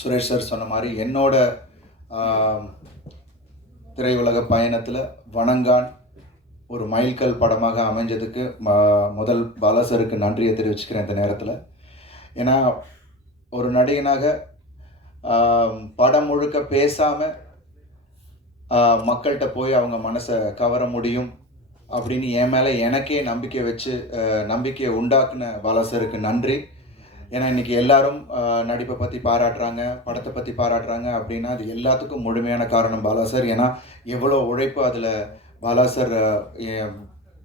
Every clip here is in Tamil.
சுரேஷ் சார் சொன்ன மாதிரி என்னோட திரையுலக பயணத்தில் வணங்கான் ஒரு மைல்கல் படமாக அமைஞ்சதுக்கு ம முதல் பாலாசருக்கு நன்றியை தெரிவிச்சுக்கிறேன் இந்த நேரத்தில். ஏன்னா ஒரு நடிகனாக படம் முழுக்க பேசாமல் மக்கள்கிட்ட போய் அவங்க மனசை கவர முடியும் அப்படின்னு என் மேலே எனக்கே நம்பிக்கை வச்சு நம்பிக்கையை உண்டாக்குன பாலாசருக்கு நன்றி. ஏன்னா இன்றைக்கி எல்லாரும் நடிப்பை பற்றி பாராட்டுறாங்க படத்தை பற்றி பாராட்டுறாங்க அப்படின்னா அது எல்லாத்துக்கும் முழுமையான காரணம் பாலா சார். ஏன்னா எவ்வளோ உழைப்பு அதில் பாலா சார் எ-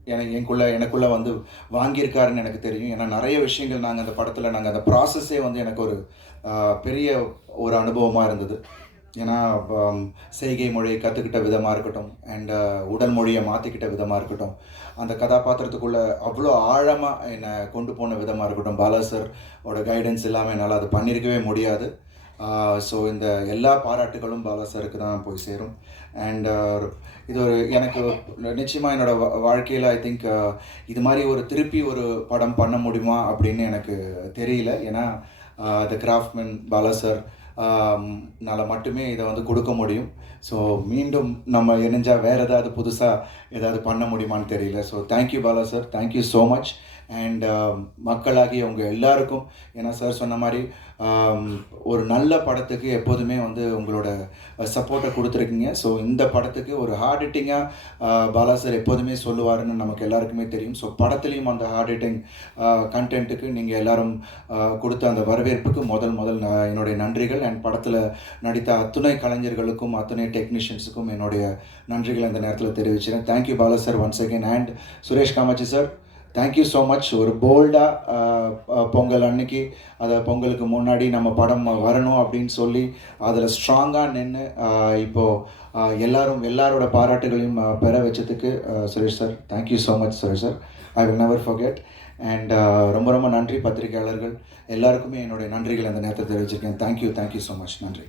எனக்கு எனக்குள்ள எனக்குள்ளே வந்து வாங்கியிருக்காருன்னு எனக்கு தெரியும். ஏன்னா நிறைய விஷயங்கள் நாங்கள் அந்த படத்தில் நாங்கள் அந்த ப்ராசஸ்ஸே வந்து எனக்கு ஒரு பெரிய ஒரு அனுபவமாக இருந்தது. ஏன்னா செய்கை மொழியை கற்றுக்கிட்ட விதமாக இருக்கட்டும் அண்ட் உடல் மொழியை மாற்றிக்கிட்ட விதமாக இருக்கட்டும் அந்த கதாபாத்திரத்துக்குள்ளே அவ்வளோ ஆழமாக என்னை கொண்டு போன விதமாக இருக்கட்டும். பாலா கைடன்ஸ் இல்லாமல் என்னால் அது பண்ணியிருக்கவே முடியாது. ஸோ இந்த எல்லா பாராட்டுகளும் பாலா சாருக்கு தான் போய் சேரும். அண்ட் இது ஒரு எனக்கு நிச்சயமாக என்னோட வா- வாழ்க்கையில் ஐ திங்க் இது மாதிரி ஒரு திருப்பி ஒரு படம் பண்ண முடியுமா அப்படின்னு எனக்கு தெரியல. ஏன்னா த கிராஃப்ட்மேன் பாலா சார் னால மட்டுமே இதை வந்து கொடுக்க முடியும். ஸோ மீண்டும் நம்ம இணைஞ்சால் வேறு ஏதாவது புதுசாக ஏதாவது பண்ண முடியுமான்னு தெரியல. So thank you Bala sir thank you so much and மக்களாகி அவங்க எல்லாருக்கும் ஏன்னா சார் சொன்ன மாதிரி ஒரு நல்ல படத்துக்கு எப்போதுமே வந்து உங்களோட சப்போர்ட்டை கொடுத்துருக்கீங்க. ஸோ இந்த படத்துக்கு ஒரு ஹார்ட் ஹிட்டிங்காக பாலா சார் எப்போதுமே சொல்லுவாருன்னு நமக்கு எல்லாருக்குமே தெரியும். ஸோ படத்துலேயும் அந்த ஹார்ட் ஹிட்டிங் கண்டென்ட்டுக்கு நீங்கள் எல்லாரும் கொடுத்த அந்த வரவேற்புக்கு முதல் முதல் நான் என்னுடைய நன்றிகள். அண்ட் படத்தில் நடித்த அத்துணை கலைஞர்களுக்கும் அத்துணை டெக்னீஷியன்ஸுக்கும் என்னுடைய நன்றிகளை இந்த நேரத்தில் தெரிவிச்சிருக்கேன் thank you Bala sir once again and Suresh Kamatchi sir thank you so much ஒரு போல்டாக பொங்கல் அன்னைக்கு அதை பொங்கலுக்கு முன்னாடி நம்ம படம் வரணும் அப்படின்னு சொல்லி அதில் ஸ்ட்ராங்காக நின்று இப்போது எல்லாரும் எல்லாரோட பாராட்டுகளையும் பெற வச்சதுக்கு Suresh sir thank you so much Suresh sir I will never forget and ரொம்ப ரொம்ப நன்றி பத்திரிகையாளர்கள். எல்லாருக்குமே என்னுடைய நன்றிகள் அந்த நேரத்தை தெரிவிச்சிருக்கேன். Thank you thank you so much நன்றி.